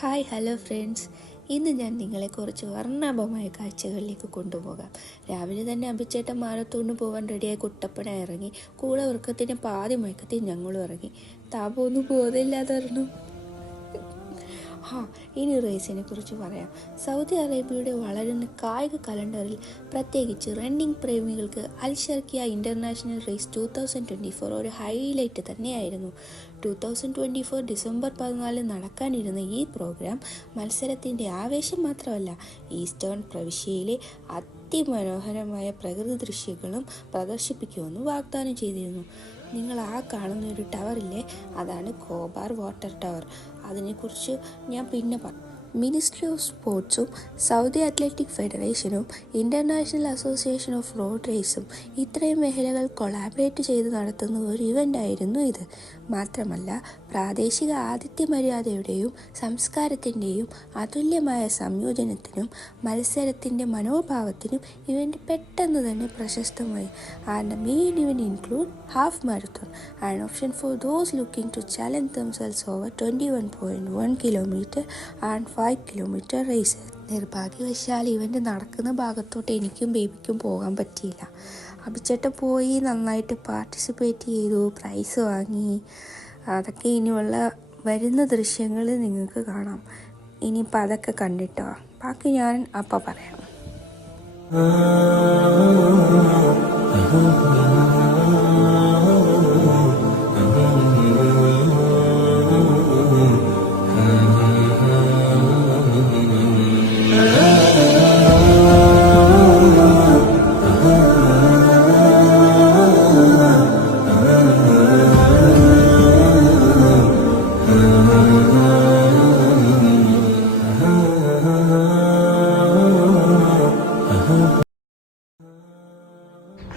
Hi hello friends, ഇന്ന് ഞാൻ നിങ്ങളെ കുറച്ച് വർണ്ണാഭമായ കാഴ്ചകളിലേക്ക് കൊണ്ടുപോകാം. രാവിലെ തന്നെ അഭിച്ചേട്ടൻ മാരത്തോണ്ട് പോകാൻ റെഡിയായി കുട്ടപ്പന ഇറങ്ങി. കൂടെ ഉറക്കത്തിൻ്റെ പാതി മയക്കത്തിൽ ഞങ്ങളും ഇറങ്ങി. താപമൊന്നും ബോധമില്ലാതായിരുന്നു. ഇനി റേസിനെ കുറിച്ച് പറയാം. സൗദി അറേബ്യയുടെ വളരുന്ന കായിക കലണ്ടറിൽ പ്രത്യേകിച്ച് റണ്ണിംഗ് പ്രേമികൾക്ക് അൽ ഷർക്കിയ ഇൻ്റർനാഷണൽ റേസ് 2024 ഒരു ഹൈലൈറ്റ് തന്നെയായിരുന്നു. 2024 ഡിസംബർ 14 നടക്കാനിരുന്ന ഈ പ്രോഗ്രാം മത്സരത്തിൻ്റെ ആവേശം മാത്രമല്ല, ഈസ്റ്റേൺ പ്രവിശ്യയിലെ അതിമനോഹരമായ പ്രകൃതി ദൃശ്യങ്ങളും പ്രദർശിപ്പിക്കുമെന്ന് വാഗ്ദാനം ചെയ്തിരുന്നു. നിങ്ങൾ കാണുന്ന ഒരു ടവറില്ലേ, അതാണ് ഖോബാർ വാട്ടർ ടവർ. അതിനെക്കുറിച്ച് ഞാൻ പിന്നെ പറഞ്ഞു. മിനിസ്ട്രി ഓഫ് സ്പോർട്സും സൗദി അത്ലറ്റിക് ഫെഡറേഷനും ഇൻ്റർനാഷണൽ അസോസിയേഷൻ ഓഫ് റോഡ് റേസും ഇത്രയും മേഖലകൾ കൊളാബറേറ്റ് ചെയ്ത് നടത്തുന്ന ഒരു ഇവൻ്റായിരുന്നു ഇത്. മാത്രമല്ല, പ്രാദേശിക ആതിഥ്യ മര്യാദയുടെയും സംസ്കാരത്തിൻ്റെയും അതുല്യമായ സംയോജനത്തിനും മത്സരത്തിൻ്റെ മനോഭാവത്തിനും ഇവൻ്റ് പെട്ടെന്ന് തന്നെ പ്രശസ്തമായി. And the main event include half marathon, an option for those looking to challenge themselves over 21.1 kilometre and 5 kilometre race. നിർഭാഗ്യവശാൽ ഇവൻ്റ് നടക്കുന്ന ഭാഗത്തോട്ട് എനിക്കും ബേബിക്കും പോകാൻ പറ്റിയില്ല. അഭിച്ചേട്ടൻ പോയി നന്നായിട്ട് പാർട്ടിസിപ്പേറ്റ് ചെയ്തു, പ്രൈസ് വാങ്ങി. അതൊക്കെ ഇനിയുള്ള വരുന്ന ദൃശ്യങ്ങൾ നിങ്ങൾക്ക് കാണാം. ഇനിയിപ്പോൾ അതൊക്കെ കണ്ടിട്ടോ, ബാക്കി ഞാൻ അപ്പം പറയാം.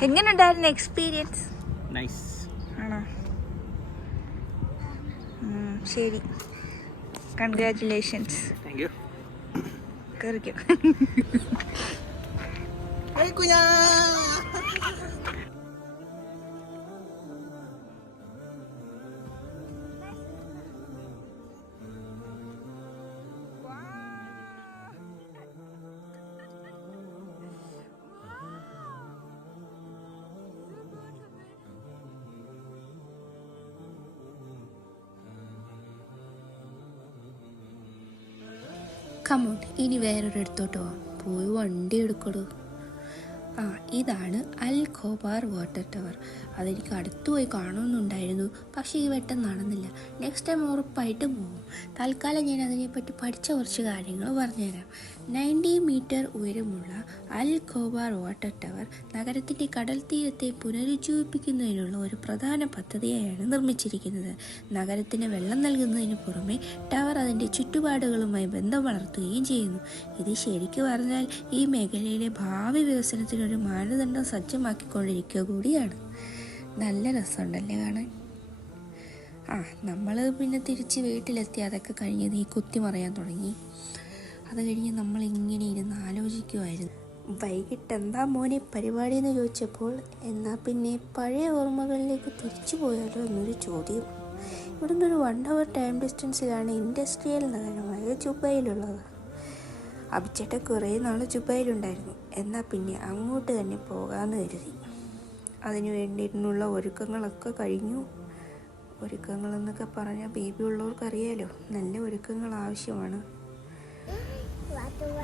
എങ്ങനെയുണ്ടായിരുന്നു എക്സ്പീരിയൻസ്? നൈസ് ആണോ? ശരി, കൺഗ്രാറ്റുലേഷൻസ്. Thank you. കയറിക്കോ. കമോൺ, ഇനി വേറൊരിടത്തോട്ട് പോയി വണ്ടി എടുക്കടൂ. ഇതാണ് അൽ ഖോബാർ വാട്ടർ ടവർ. അതെനിക്ക് അടുത്തുപോയി കാണുമെന്നുണ്ടായിരുന്നു, പക്ഷേ ഈ വട്ടം നടന്നില്ല. നെക്സ്റ്റ് ടൈം ഉറപ്പായിട്ടും പോകും. തൽക്കാലം ഞാൻ അതിനെപ്പറ്റി പഠിച്ച കുറച്ച് കാര്യങ്ങൾ പറഞ്ഞുതരാം. 90 മീറ്റർ ഉയരമുള്ള അൽ ഖോബാർ വാട്ടർ ടവർ നഗരത്തിൻ്റെ കടൽ തീരത്തെ പുനരുജ്ജീവിപ്പിക്കുന്നതിനുള്ള ഒരു പ്രധാന പദ്ധതിയായാണ് നിർമ്മിച്ചിരിക്കുന്നത്. നഗരത്തിന് വെള്ളം നൽകുന്നതിന് പുറമെ ടവർ അതിൻ്റെ ചുറ്റുപാടുകളുമായി ബന്ധം വളർത്തുകയും ചെയ്യുന്നു. ഇത് ശരിക്കും പറഞ്ഞാൽ ഈ മേഖലയിലെ ഭാവി വികസനത്തിനൊരു മാനദണ്ഡം സജ്ജമാക്കിക്കൊണ്ടിരിക്കുക കൂടിയാണ്. നല്ല രസമുണ്ടല്ലേ കാണാൻ? നമ്മൾ പിന്നെ തിരിച്ച് വീട്ടിലെത്തി അതൊക്കെ കഴിഞ്ഞ് നീ കുത്തിമറിയാൻ തുടങ്ങി. അത് കഴിഞ്ഞ് നമ്മൾ ഇങ്ങനെ ഇരുന്ന് ആലോചിക്കുമായിരുന്നു, വൈകിട്ട് എന്താ മോനെ പരിപാടി എന്ന് ചോദിച്ചപ്പോൾ എന്നാൽ പിന്നെ പഴയ ഓർമ്മകളിലേക്ക് തിരിച്ചു പോയാലോ എന്നൊരു ചോദ്യം. ഇവിടുന്ന് ഒരു 1 hour ടൈം ഡിസ്റ്റൻസിലാണ് ഇൻഡസ്ട്രിയൽ നഗരമായ ജുബൈലുള്ളത്. അഭിച്ചേട്ടൻ കുറേ നാൾ ജുബൈലുണ്ടായിരുന്നു. എന്നാൽ പിന്നെ അങ്ങോട്ട് തന്നെ പോകാമെന്ന് കരുതി. അതിന് വേണ്ടിയിട്ടുള്ള ഒരുക്കങ്ങളൊക്കെ കഴിഞ്ഞു. ഒരുക്കങ്ങളെന്നൊക്കെ പറഞ്ഞാൽ ബേബി ഉള്ളവർക്കറിയാലോ, നല്ല ഒരുക്കങ്ങൾ ആവശ്യമാണ്.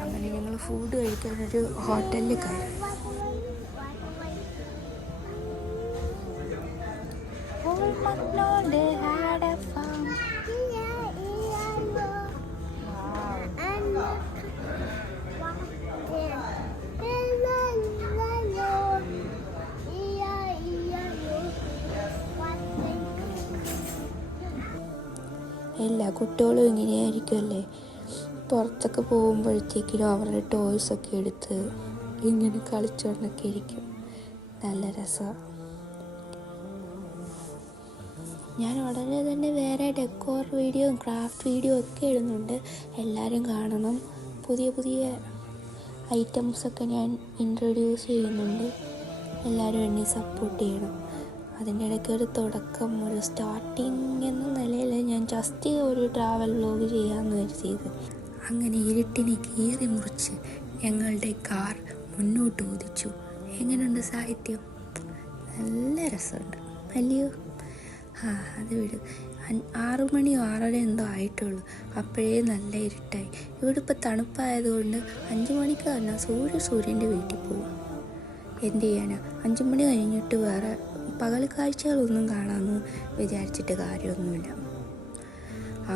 അങ്ങനെ ഞങ്ങൾ ഫുഡ് കഴിക്കാനൊരു ഹോട്ടലിൽ കയറി. എല്ലാ കുട്ടികളും ഇങ്ങനെയായിരിക്കുമല്ലേ, പുറത്തൊക്കെ പോകുമ്പോഴത്തേക്കിനും അവരുടെ ടോയ്സൊക്കെ എടുത്ത് ഇങ്ങനെ കളിച്ചുകൊണ്ടൊക്കെ ഇരിക്കും. നല്ല രസമാണ്. ഞാൻ ഉടനെ തന്നെ വേറെ ഡെക്കോർ വീഡിയോ, ക്രാഫ്റ്റ് വീഡിയോ ഒക്കെ ഇടുന്നുണ്ട്, എല്ലാവരും കാണണം. പുതിയ പുതിയ ഐറ്റംസൊക്കെ ഞാൻ ഇൻട്രൊഡ്യൂസ് ചെയ്യുന്നുണ്ട്, എല്ലാവരും എന്നെ സപ്പോർട്ട് ചെയ്യണം. അതിൻ്റെ ഇടയ്ക്ക് ഒരു തുടക്കം, ഒരു സ്റ്റാർട്ടിങ് എന്ന നിലയിൽ ഞാൻ ജസ്റ്റ് ഒരു ട്രാവൽ വ്ലോഗ് ചെയ്യാമെന്ന് കരുതിയത്. അങ്ങനെ ഇരുട്ടിനെ കീറി മുറിച്ച് ഞങ്ങളുടെ കാർ മുന്നോട്ട് ഓടിച്ചു. എങ്ങനെയുണ്ട് സാഹിത്യം? നല്ല രസമുണ്ട് അല്ലയോ? അത് വിടും. 6 മണിയോ 6:30 എന്തോ ആയിട്ടുള്ളൂ. അപ്പോഴേ നല്ല ഇരുട്ടായി. ഇവിടെ ഇപ്പോൾ തണുപ്പായതുകൊണ്ട് 5 മണിക്ക് തന്നെ സൂര്യൻ്റെ വീട്ടിൽ പോകും. എന്ത് ചെയ്യാനാ, 5 മണി കഴിഞ്ഞിട്ട് വേറെ പകൽ കാഴ്ചകളൊന്നും കാണാമെന്ന് വിചാരിച്ചിട്ട് കാര്യമൊന്നുമില്ല.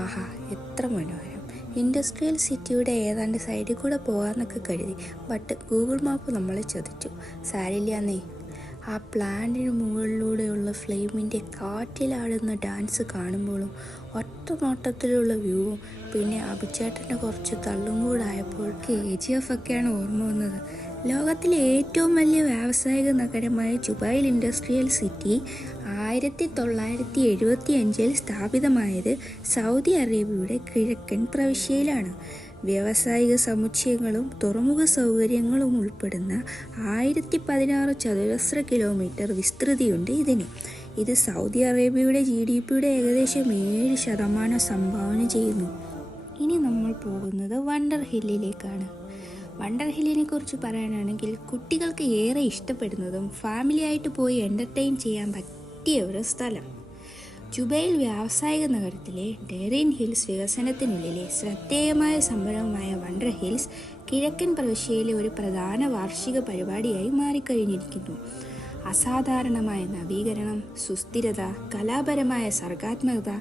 ആഹാ, എത്ര മനോഹരം! ഇൻഡസ്ട്രിയൽ സിറ്റിയുടെ ഏതാണ്ട് സൈഡിൽ കൂടെ പോകാമെന്നൊക്കെ കരുതി. ബട്ട് ഗൂഗിൾ മാപ്പ് നമ്മളെ ചതിച്ചു. സാരില്ലാന്നേ. ആ പ്ലാന്റിന് മുകളിലൂടെയുള്ള ഫ്ലെയിമിൻ്റെ കാറ്റിലാടുന്ന ഡാൻസ് കാണുമ്പോഴും ഒറ്റ നോട്ടത്തിലുള്ള വ്യൂവും പിന്നെ അഭിചേട്ടൻ്റെ കുറച്ച് തള്ളും കൂടായപ്പോൾ KGF ഒക്കെയാണ് ഓർമ്മ വന്നത്. ലോകത്തിലെ ഏറ്റവും വലിയ വ്യാവസായിക നഗരമായ ദുബായ് ഇൻഡസ്ട്രിയൽ സിറ്റി 1975 സ്ഥാപിതമായത് സൗദി അറേബ്യയുടെ കിഴക്കൻ പ്രവിശ്യയിലാണ്. വ്യാവസായിക സമുച്ചയങ്ങളും തുറമുഖ സൗകര്യങ്ങളും ഉൾപ്പെടുന്ന 1016 ചതുരശ്ര കിലോമീറ്റർ വിസ്തൃതിയുണ്ട് ഇതിന്. ഇത് സൗദി അറേബ്യയുടെ GDPയുടെ ഏകദേശം 7% സംഭാവന ചെയ്യുന്നു. ഇനി നമ്മൾ പോകുന്നത് വണ്ടർ ഹില്ലിലേക്കാണ്. വണ്ടർ ഹില്ലിനെ കുറിച്ച് പറയാനാണെങ്കിൽ കുട്ടികൾക്ക് ഏറെ ഇഷ്ടപ്പെടുന്നതും ഫാമിലിയായിട്ട് പോയി എൻ്റർടൈൻ ചെയ്യാൻ പറ്റിയ ഒരു സ്ഥലം. ദുബായിൽ വ്യാവസായിക നഗരത്തിലെ ഡെറിൻ ഹിൽസ് വികസനത്തിനുള്ളിലെ ശ്രദ്ധേയമായ സംരംഭമായ വണ്ടർ ഹിൽസ് കിഴക്കൻ പ്രവിശ്യയിലെ ഒരു പ്രധാന വാർഷിക പരിപാടിയായി മാറിക്കഴിഞ്ഞിരിക്കുന്നു. അസാധാരണമായ നവീകരണം, സുസ്ഥിരത, കലാപരമായ സർഗാത്മകത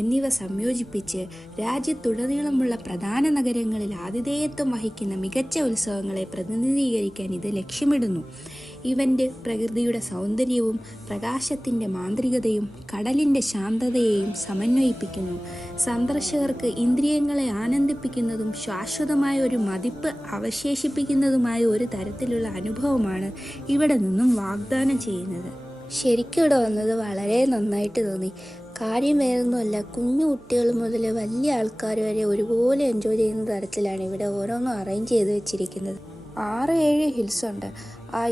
എന്നിവ സംയോജിപ്പിച്ച് രാജ്യത്തുടനീളമുള്ള പ്രധാന നഗരങ്ങളിൽ ആതിഥേയത്വം വഹിക്കുന്ന മികച്ച ഉത്സവങ്ങളെ പ്രതിനിധീകരിക്കാൻ ഇത് ലക്ഷ്യമിടുന്നു. ഇവൻ്റ് പ്രകൃതിയുടെ സൗന്ദര്യവും പ്രകാശത്തിൻ്റെ മാന്ത്രികതയും കടലിൻ്റെ ശാന്തതയെയും സമന്വയിപ്പിക്കുന്നു. സന്ദർശകർക്ക് ഇന്ദ്രിയങ്ങളെ ആനന്ദിപ്പിക്കുന്നതും ശാശ്വതമായ ഒരു മതിപ്പ് അവശേഷിപ്പിക്കുന്നതുമായ ഒരു തരത്തിലുള്ള അനുഭവമാണ് ഇവിടെ നിന്നും വാഗ്ദാനം ചെയ്യുന്നത്. ശരിക്കും ഇവിടെ വന്നത് വളരെ നന്നായിട്ട് തോന്നി. കാര്യം വേറൊന്നുമല്ല, കുഞ്ഞു കുട്ടികൾ മുതൽ വലിയ ആൾക്കാർ വരെ ഒരുപോലെ എൻജോയ് ചെയ്യുന്ന തരത്തിലാണ് ഇവിടെ ഓരോന്നും അറേഞ്ച് ചെയ്ത് വെച്ചിരിക്കുന്നത്. 6-7 ഹിൽസ് ഉണ്ട്.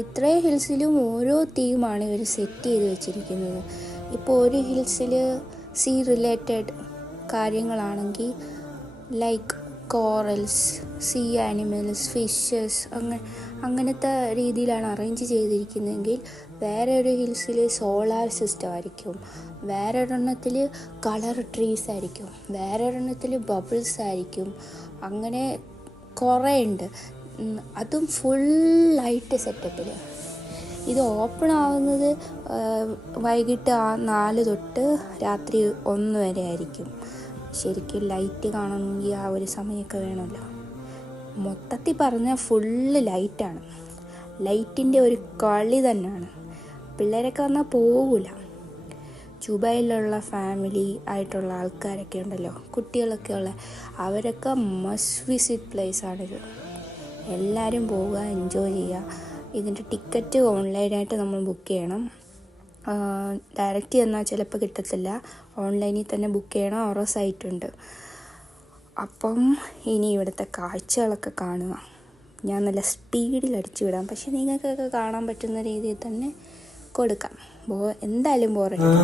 ഇത്രയും ഹിൽസിലും ഓരോ തീമാണ് ഇവർ സെറ്റ് ചെയ്ത് വെച്ചിരിക്കുന്നത്. ഇപ്പോൾ ഒരു ഹിൽസിൽ സീ റിലേറ്റഡ് കാര്യങ്ങളാണെങ്കിൽ like corals, sea animals, fishes, അങ്ങനത്തെ രീതിയിലാണ് അറേഞ്ച് ചെയ്തിരിക്കുന്നതെങ്കിൽ വേറെ ഒരു ഹിൽസിൽ സോളാർ സിസ്റ്റം ആയിരിക്കും, വേറെ ഒരെണ്ണത്തിൽ കളർ ട്രീസ് ആയിരിക്കും, വേറെ ഒരെണ്ണത്തിൽ ബബിൾസ് ആയിരിക്കും. അങ്ങനെ കുറേ ഉണ്ട്. അതും ഫുൾ ലൈറ്റ് സെറ്റപ്പിൽ. ഇത് ഓപ്പൺ ആവുന്നത് വൈകിട്ട് 4 തൊട്ട് രാത്രി 1 വരെ ആയിരിക്കും. ശരിക്കും ലൈറ്റ് കാണണമെങ്കിൽ ആ ഒരു സമയമൊക്കെ വേണമല്ലോ. മൊത്തത്തിൽ പറഞ്ഞാൽ ഫുള്ള് ലൈറ്റാണ്. ലൈറ്റിൻ്റെ ഒരു കളി തന്നെയാണ്. പിള്ളേരൊക്കെ വന്നാൽ പോകില്ല. ദുബായിലുള്ള ഫാമിലി ആയിട്ടുള്ള ആൾക്കാരൊക്കെ ഉണ്ടല്ലോ, കുട്ടികളൊക്കെ ഉള്ള, അവരൊക്കെ മസ്റ്റ് വിസിറ്റ് പ്ലേസാണിത്. എല്ലാവരും പോവുക, എൻജോയ് ചെയ്യുക. ഇതിൻ്റെ ടിക്കറ്റ് ഓൺലൈനായിട്ട് നമ്മൾ ബുക്ക് ചെയ്യണം. ഡയറക്റ്റ് ചെന്നാൽ ചിലപ്പോൾ കിട്ടത്തില്ല. ഓൺലൈനിൽ തന്നെ ബുക്ക് ചെയ്യണം. ഓരോ സൈറ്റുണ്ട്. അപ്പം ഇനി ഇവിടുത്തെ കാഴ്ചകളൊക്കെ കാണുക. ഞാൻ നല്ല സ്പീഡിൽ അടിച്ചു വിടാം, പക്ഷെ നിങ്ങൾക്കൊക്കെ കാണാൻ പറ്റുന്ന രീതിയിൽ തന്നെ കൊടുക്കാം. എന്തായാലും ബോറടിക്കും.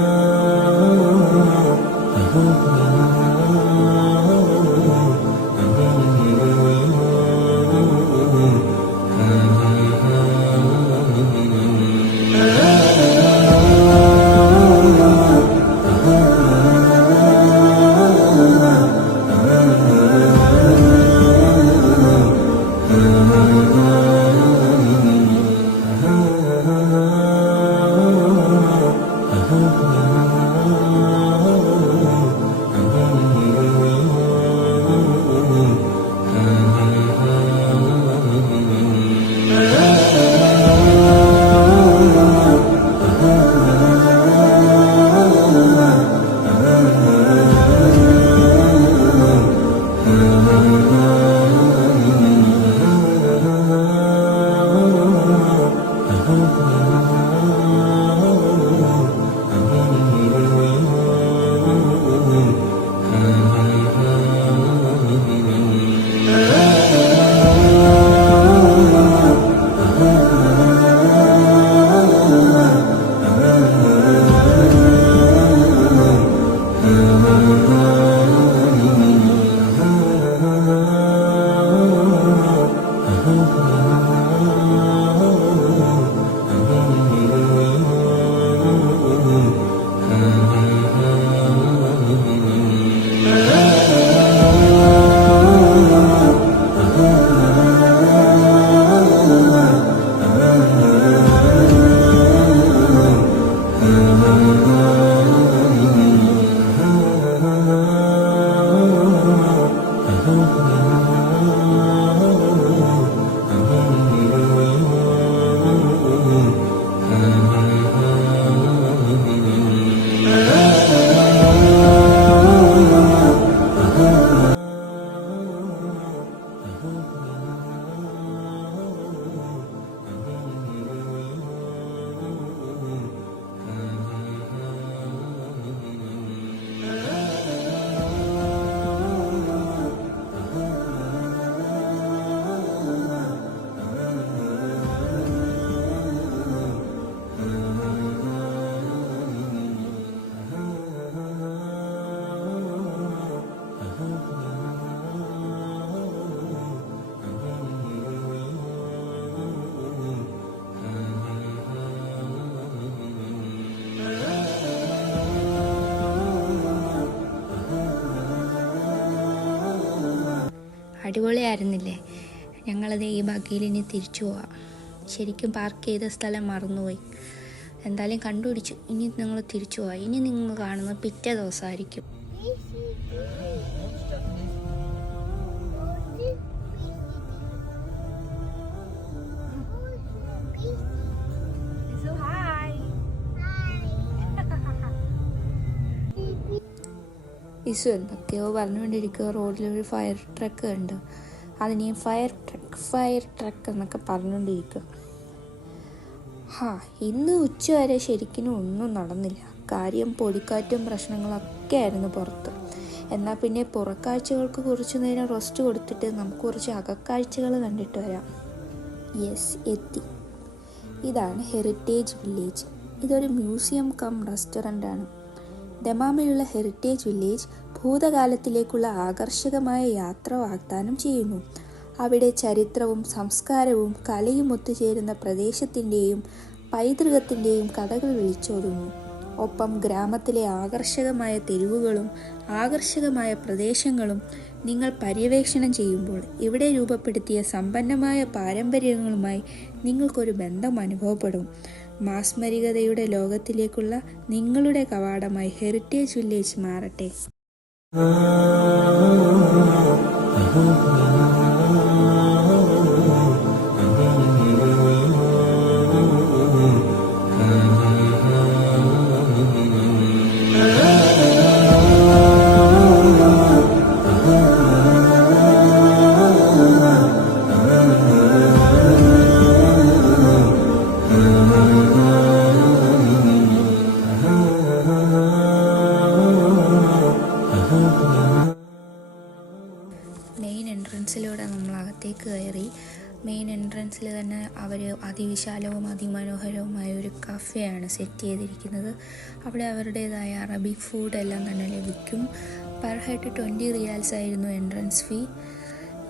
അടിപൊളിയായിരുന്നില്ലേ? ഞങ്ങളത് ഈ ബഗ്ഗിയിൽ ഇനി തിരിച്ചു പോവാം. ശരിക്കും പാർക്ക് ചെയ്ത സ്ഥലം മറന്നുപോയി. എന്തായാലും കണ്ടുപിടിച്ചു. ഇനി ഞങ്ങൾ തിരിച്ചു പോവാം. ഇനി നിങ്ങൾ കാണുന്നത് പിറ്റേ ദിവസമായിരിക്കും. ഇസു എന്തൊക്കെയോ പറഞ്ഞുകൊണ്ടിരിക്കുക. റോഡിലൊരു ഫയർ ട്രക്ക് ഉണ്ട്. അതിന് ഫയർ ട്രക്ക് എന്നൊക്കെ പറഞ്ഞുകൊണ്ടിരിക്കുക. ഇന്ന് ഉച്ച വരെ ശരിക്കും ഒന്നും നടന്നില്ല. കാര്യം പൊടിക്കാറ്റും പ്രശ്നങ്ങളൊക്കെ ആയിരുന്നു പുറത്ത്. എന്നാൽ പിന്നെ പുറക്കാഴ്ചകൾക്ക് കുറച്ചു നേരം റെസ്റ്റ് കൊടുത്തിട്ട് നമുക്ക് കുറച്ച് അകക്കാഴ്ചകൾ കണ്ടിട്ട് വരാം. എത്തി. ഇതാണ് ഹെറിറ്റേജ് വില്ലേജ്. ഇതൊരു മ്യൂസിയം കം റെസ്റ്റോറൻ്റ് ആണ്. ദമാമിലുള്ള ഹെറിറ്റേജ് വില്ലേജ് ഭൂതകാലത്തിലേക്കുള്ള ആകർഷകമായ യാത്ര വാഗ്ദാനം ചെയ്യുന്നു. അവിടെ ചരിത്രവും സംസ്കാരവും കലയും ഒത്തുചേരുന്ന പ്രദേശത്തിൻ്റെയും പൈതൃകത്തിൻ്റെയും കഥകൾ വിളിച്ചോതുന്നു. ഒപ്പം ഗ്രാമത്തിലെ ആകർഷകമായ തെരുവുകളും ആകർഷകമായ പ്രദേശങ്ങളും നിങ്ങൾ പര്യവേക്ഷണം ചെയ്യുമ്പോൾ ഇവിടെ രൂപപ്പെടുത്തിയ സമ്പന്നമായ പാരമ്പര്യങ്ങളുമായി നിങ്ങൾക്കൊരു ബന്ധം അനുഭവപ്പെടും. മാസ്മരികതയുടെ ലോകത്തിലേക്കുള്ള നിങ്ങളുടെ കവാടമായി ഹെറിറ്റേജ് വില്ലേജ് മാറട്ടെ. മെയിൻ എൻട്രൻസിലൂടെ നമ്മൾ അകത്തേക്ക് കയറി. മെയിൻ എൻട്രൻസിൽ തന്നെ അവർ അതിവിശാലവും അതിമനോഹരവുമായ ഒരു കഫേയാണ് സെറ്റ് ചെയ്തിരിക്കുന്നത്. അവിടെ അവരുടേതായ അറബിക് ഫുഡ് എല്ലാം തന്നെ ലഭിക്കും. പെർ ഹെഡ് 20 റിയാൽസ് ആയിരുന്നു എൻട്രൻസ് ഫീ.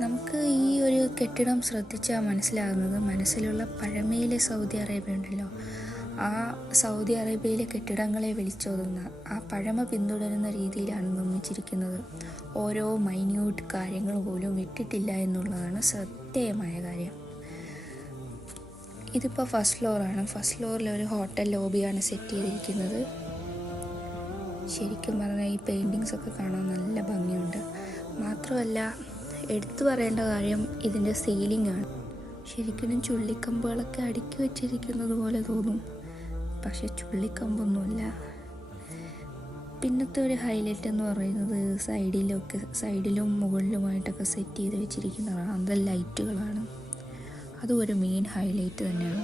നമുക്ക് ഈ ഒരു കെട്ടിടം ശ്രദ്ധിച്ചാൽ മനസ്സിലാകുന്നത് മനസ്സിലുള്ള പഴമയിലെ സൗദി അറേബ്യ ഉണ്ടല്ലോ, ആ സൗദി അറേബ്യയിലെ കെട്ടിടങ്ങളെ വിളിച്ചോതുന്ന ആ പഴമ പിന്തുടരുന്ന രീതിയിലാണ് നിർമ്മിച്ചിരിക്കുന്നത്. ഓരോ മൈന്യൂട്ട് കാര്യങ്ങൾ പോലും വിട്ടിട്ടില്ല എന്നുള്ളതാണ് ശ്രദ്ധേയമായ കാര്യം. ഇതിപ്പോൾ ഫസ്റ്റ് ഫ്ലോറാണ്. ഫസ്റ്റ് ഫ്ലോറിൽ ഒരു ഹോട്ടൽ ലോബിയാണ് സെറ്റ് ചെയ്തിരിക്കുന്നത്. ശരിക്കും പറഞ്ഞാൽ ഈ പെയിൻറ്റിങ്സ് ഒക്കെ കാണാൻ നല്ല ഭംഗിയുണ്ട്. മാത്രമല്ല എടുത്തു പറയേണ്ട കാര്യം ഇതിൻ്റെ സീലിംഗ് ആണ്. ശരിക്കും ചുള്ളിക്കമ്പുകളൊക്കെ അടുക്കി വെച്ചിരിക്കുന്നത് പോലെ തോന്നും, പക്ഷെ ചുള്ളിക്കമ്പൊന്നുമില്ല. പിന്നത്തെ ഒരു ഹൈലൈറ്റ് എന്ന് പറയുന്നത് സൈഡിലും മുകളിലുമായിട്ടൊക്കെ സെറ്റ് ചെയ്ത് വെച്ചിരിക്കുന്നതാണ്. അത് ലൈറ്റുകളാണ്. അതും ഒരു മെയിൻ ഹൈലൈറ്റ് തന്നെയാണ്.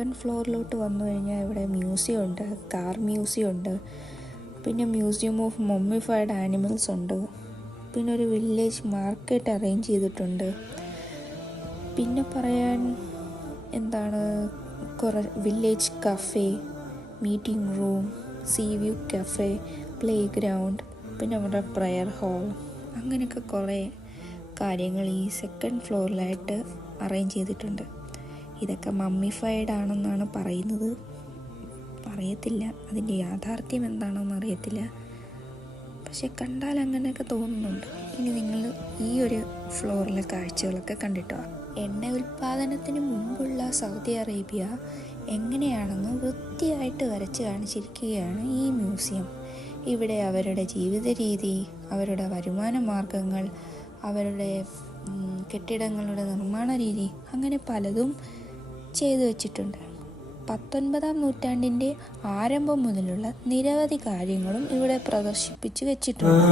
സെക്കൻഡ് ഫ്ലോറിലോട്ട് വന്നു കഴിഞ്ഞാൽ ഇവിടെ മ്യൂസിയം ഉണ്ട്, കാർ മ്യൂസിയം ഉണ്ട്, പിന്നെ മ്യൂസിയം ഓഫ് മമ്മിഫൈഡ് ആനിമൽസ് ഉണ്ട്, പിന്നെ ഒരു വില്ലേജ് മാർക്കറ്റ് അറേഞ്ച് ചെയ്തിട്ടുണ്ട്. പിന്നെ പറയാൻ എന്താണ്, കുറേ village cafe, meeting room, see view cafe, play ground, പിന്നെ നമ്മുടെ പ്രയർ ഹാൾ, അങ്ങനെയൊക്കെ കുറേ കാര്യങ്ങൾ ഈ സെക്കൻഡ് ഫ്ലോറിലായിട്ട് അറേഞ്ച് ചെയ്തിട്ടുണ്ട്. ഇതൊക്കെ മമ്മിഫൈഡ് ആണെന്നാണ് പറയുന്നത്. അറിയത്തില്ല അതിൻ്റെ യാഥാർത്ഥ്യം എന്താണെന്ന് അറിയത്തില്ല, പക്ഷെ കണ്ടാൽ അങ്ങനെയൊക്കെ തോന്നുന്നുണ്ട്. ഇനി നിങ്ങൾ ഈ ഒരു ഫ്ലോറിലെ കാഴ്ചകളൊക്കെ കണ്ടിട്ടോ. എണ്ണ ഉൽപ്പാദനത്തിന് മുമ്പുള്ള സൗദി അറേബ്യ എങ്ങനെയാണെന്ന് വൃത്തിയായിട്ട് വരച്ച് കാണിച്ചിരിക്കുകയാണ് ഈ മ്യൂസിയം. ഇവിടെ അവരുടെ ജീവിത രീതി, അവരുടെ വരുമാന മാർഗങ്ങൾ, അവരുടെ കെട്ടിടങ്ങളുടെ നിർമ്മാണ രീതി, അങ്ങനെ പലതും ചെയ്തു വച്ചിട്ടുണ്ട്. 19-ാം നൂറ്റാണ്ടിൻ്റെ ആരംഭം മുതലുള്ള നിരവധി കാര്യങ്ങളും ഇവിടെ പ്രദർശിപ്പിച്ചു വെച്ചിട്ടുണ്ട്.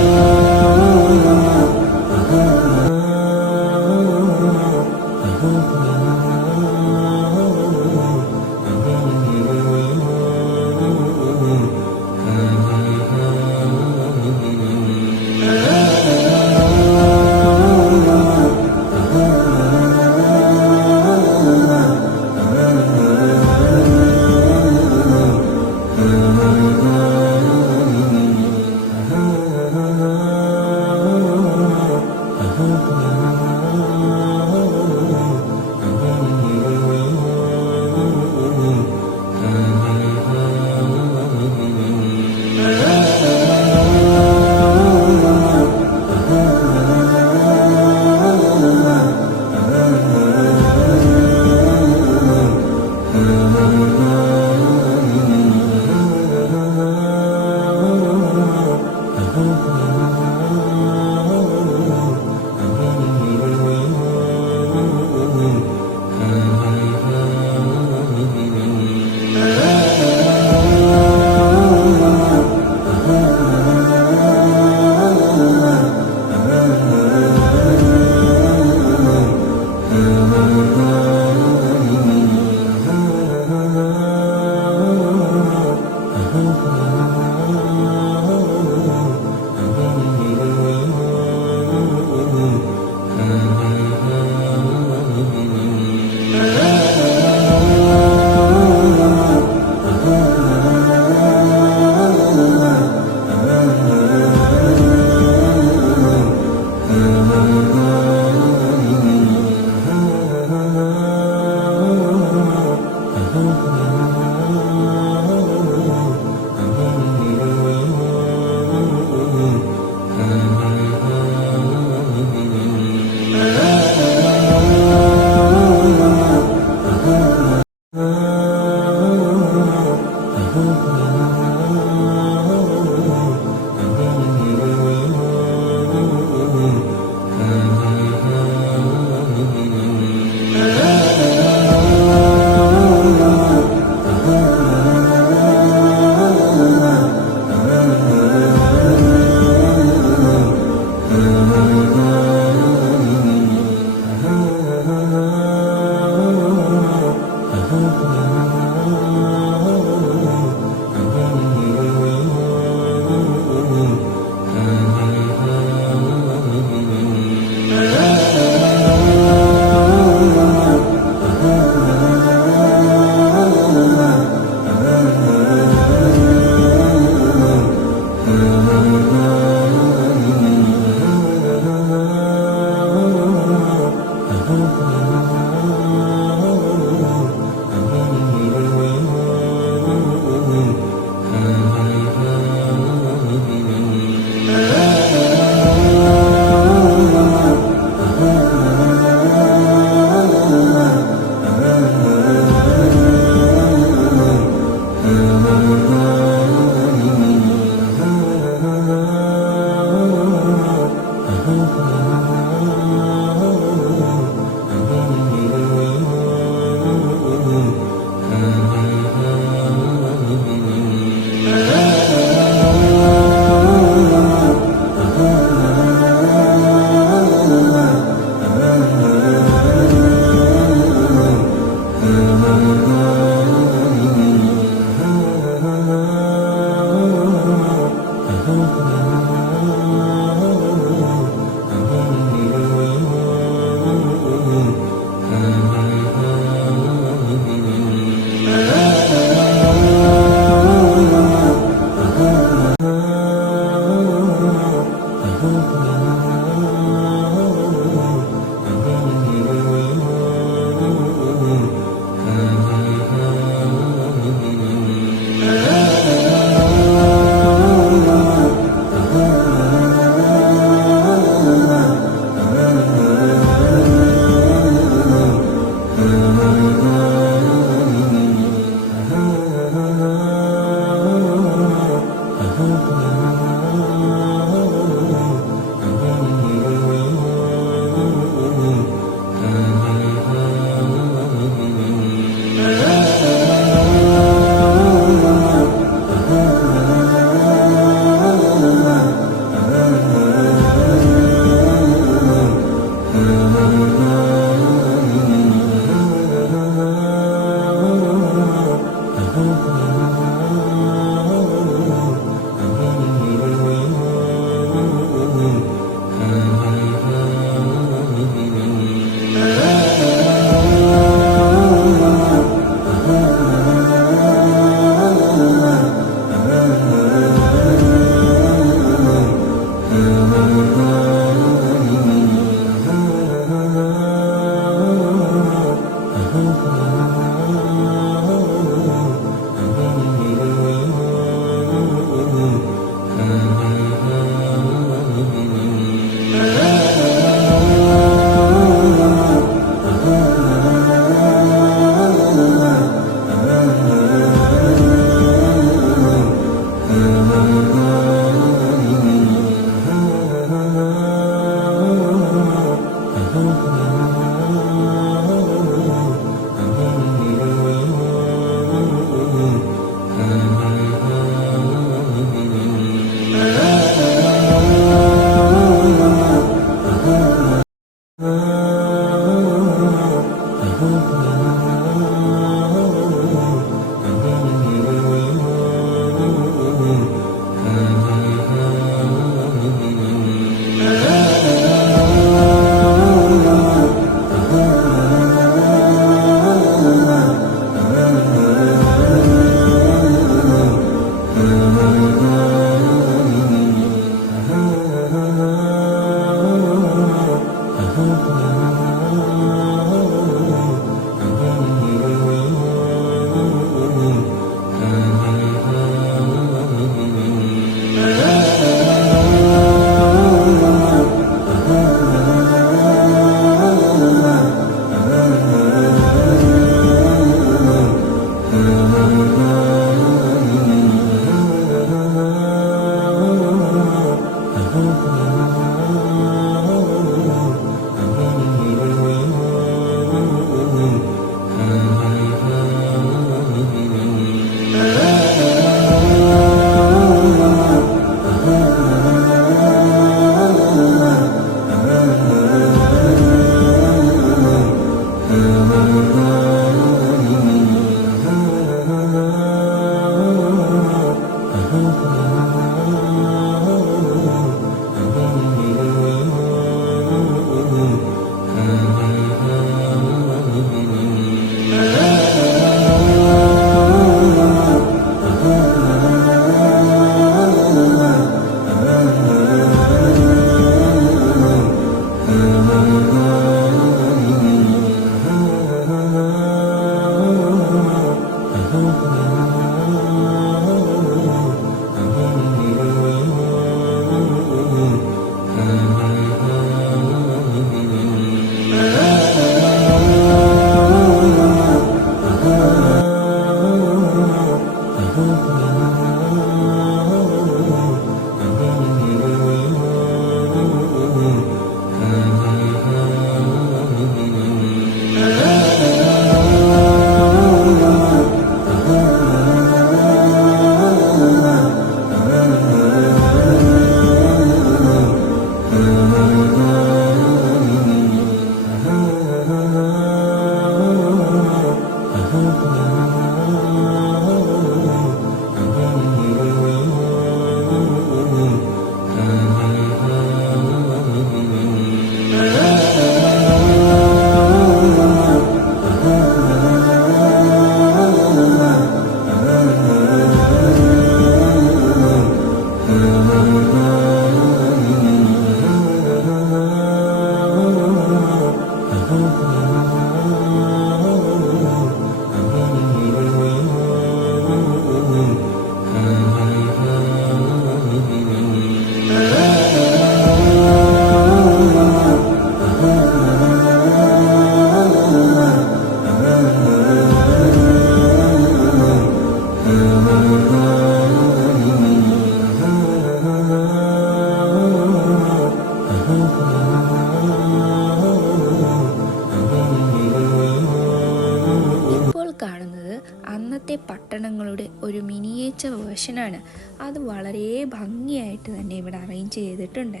പട്ടണങ്ങളുടെ ഒരു മിനിയേച്ചർ വേർഷനാണ്. അത് വളരെ ഭംഗിയായിട്ട് തന്നെ ഇവിടെ അറേഞ്ച് ചെയ്തിട്ടുണ്ട്.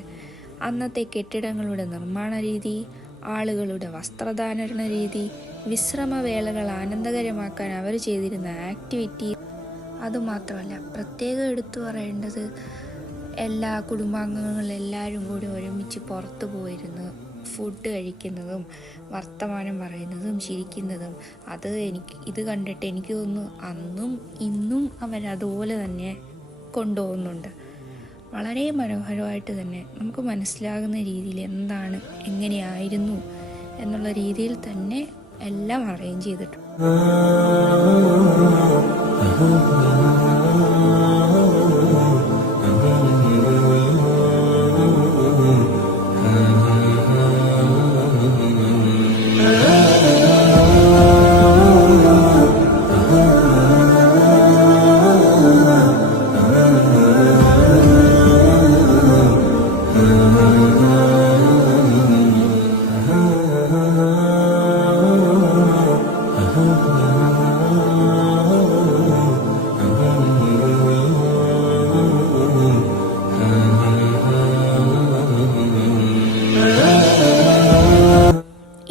അന്നത്തെ കെട്ടിടങ്ങളുടെ നിർമ്മാണ രീതി, ആളുകളുടെ വസ്ത്രധാരണ രീതി, വിശ്രമവേളകൾ ആനന്ദകരമാക്കാൻ അവർ ചെയ്തിരുന്ന ആക്ടിവിറ്റി, അതുമാത്രമല്ല പ്രത്യേകം എടുത്തു പറയേണ്ടത് എല്ലാ കുടുംബാംഗങ്ങളെല്ലാവരും കൂടി ഒരുമിച്ച് പുറത്തു പോയിരുന്നു ഫുഡ് കഴിക്കുന്നതും വർത്തമാനം പറയുന്നതും ചിരിക്കുന്നതും. ഇത് കണ്ടിട്ട് എനിക്ക് തോന്നുന്നു അന്നും ഇന്നും അവരതുപോലെ തന്നെ കൊണ്ടുപോകുന്നുണ്ട്. വളരെ മനോഹരമായിട്ട് തന്നെ നമുക്ക് മനസ്സിലാകുന്ന രീതിയിൽ എന്താണ്, എങ്ങനെയായിരുന്നു എന്നുള്ള രീതിയിൽ തന്നെ എല്ലാം അറേഞ്ച് ചെയ്തിട്ടുണ്ട്.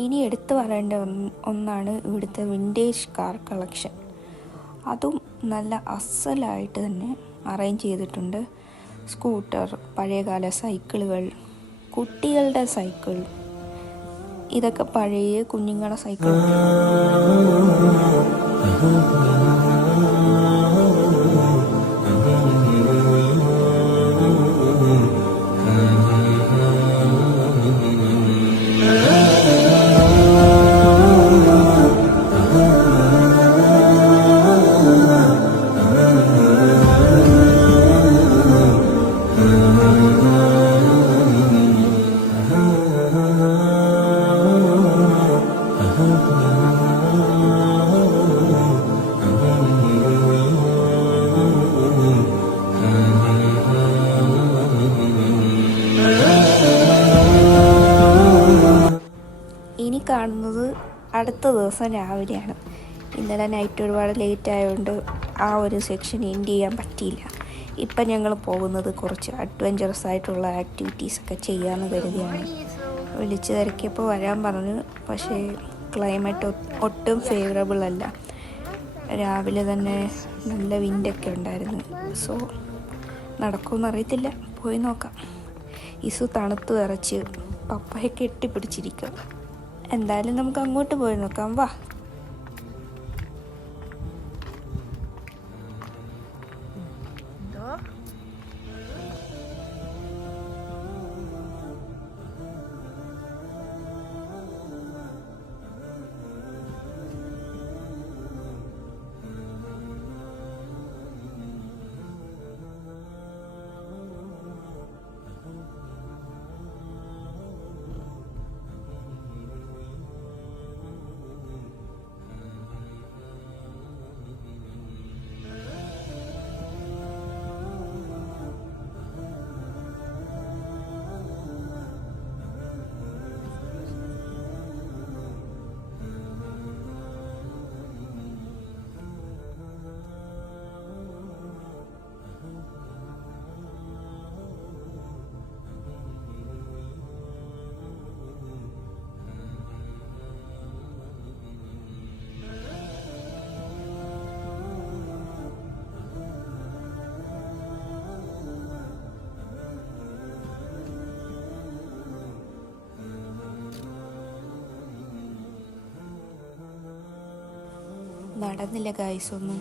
ഇനി എടുത്തു പറയേണ്ട ഒന്നാണ് ഇവിടുത്തെ വിൻറ്റേജ് കാർ കളക്ഷൻ. അതും നല്ല അസലായിട്ട് തന്നെ അറേഞ്ച് ചെയ്തിട്ടുണ്ട്. സ്കൂട്ടർ, പഴയകാല സൈക്കിളുകൾ, കുട്ടികളുടെ സൈക്കിൾ, ഇതൊക്കെ പഴയ കുഞ്ഞുങ്ങളുടെ സൈക്കിൾ. ഇനി കാണുന്നത് അടുത്ത ദിവസം രാവിലെയാണ്. ഇന്നലെ നൈറ്റ് ഒരുപാട് ലേറ്റ് ആയതുകൊണ്ട് ആ ഒരു സെക്ഷൻ എൻഡ് ചെയ്യാൻ പറ്റിയില്ല. ഇപ്പം ഞങ്ങൾ പോകുന്നത് കുറച്ച് അഡ്വഞ്ചറസ് ആയിട്ടുള്ള ആക്ടിവിറ്റീസൊക്കെ ചെയ്യാമെന്ന് കരുതിയാണ്. വിളിച്ച് തിരക്കിയപ്പോൾ വരാൻ പറഞ്ഞു. പക്ഷേ ക്ലൈമറ്റ് ഒട്ടും ഫേവറബിൾ അല്ല. രാവിലെ തന്നെ നല്ല വിൻഡൊക്കെ ഉണ്ടായിരുന്നു. സോ നടക്കുമെന്ന് അറിയത്തില്ല, പോയി നോക്കാം. ഇസു തണുത്ത് വിറച്ച് പപ്പയെ കെട്ടിപ്പിടിച്ചിരിക്കുക. എന്തായാലും നമുക്ക് അങ്ങോട്ട് പോയി നോക്കാം, വാ. നടന്നില്ല ഗൈസ് ഒന്നും.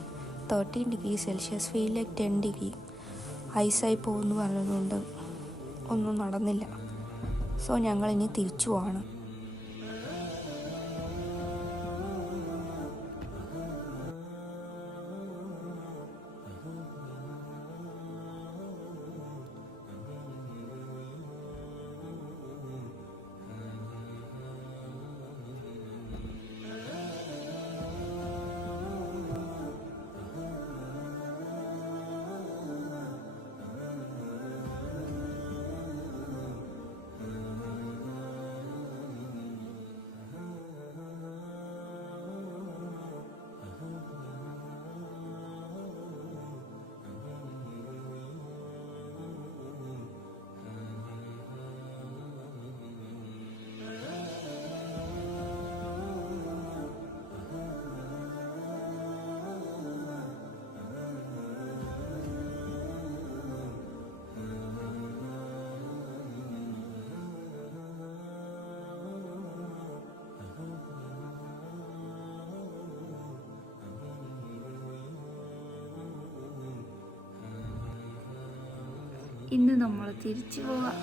13 degree Celsius, feel like 10 degree. ഐസായി പോകുമെന്ന് പറഞ്ഞതുകൊണ്ട് ഒന്നും നടന്നില്ല. സോ ഞങ്ങളിനി തിരിച്ചു പോവാണ്. ഇന്ന് നമ്മൾ തിരിച്ചു പോവാം.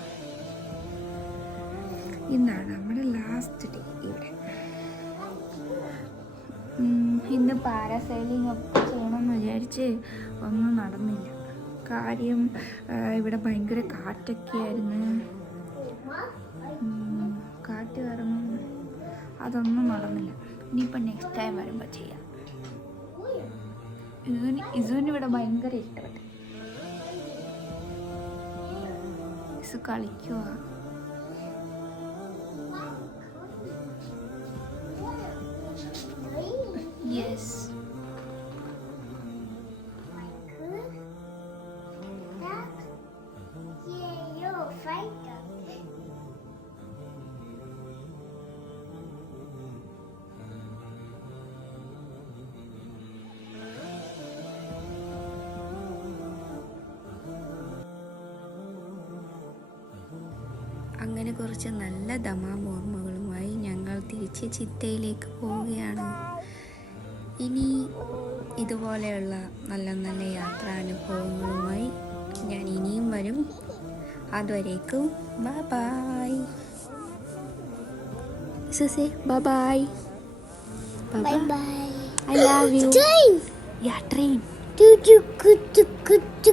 ഇന്നാണ് നമ്മുടെ ലാസ്റ്റ് ഡേ ഇവിടെ. ഇന്ന് പാരാസൈലിംഗ് ഒക്കെ ചെയ്യണമെന്ന് വിചാരിച്ച് ഒന്നും നടന്നില്ല. കാര്യം ഇവിടെ ഭയങ്കര കാറ്റൊക്കെ ആയിരുന്നു. കാറ്റ് കാരണം അതൊന്നും നടന്നില്ല. ഇനിയിപ്പോൾ നെക്സ്റ്റ് ടൈം വരുമ്പോൾ ചെയ്യാം. ഇസുവിന് ഇവിടെ ഭയങ്കര ഇഷ്ടപ്പെട്ടു. ഇസു കളിക്കുക. യെസ്, അങ്ങനെ കുറച്ച് നല്ല ദമാം ഓർമ്മകളുമായി ഞങ്ങൾ തിരിച്ച് ചിത്തയിലേക്ക് പോവുകയാണ്. ഇനി ഇതുപോലെയുള്ള നല്ല നല്ല യാത്രാനുഭവങ്ങളുമായി ഞാൻ ഇനിയും വരും. അതുവരേക്കും bye bye. Say bye bye. Bye bye. I love you. Train. Yeah, train. Do do good do good do.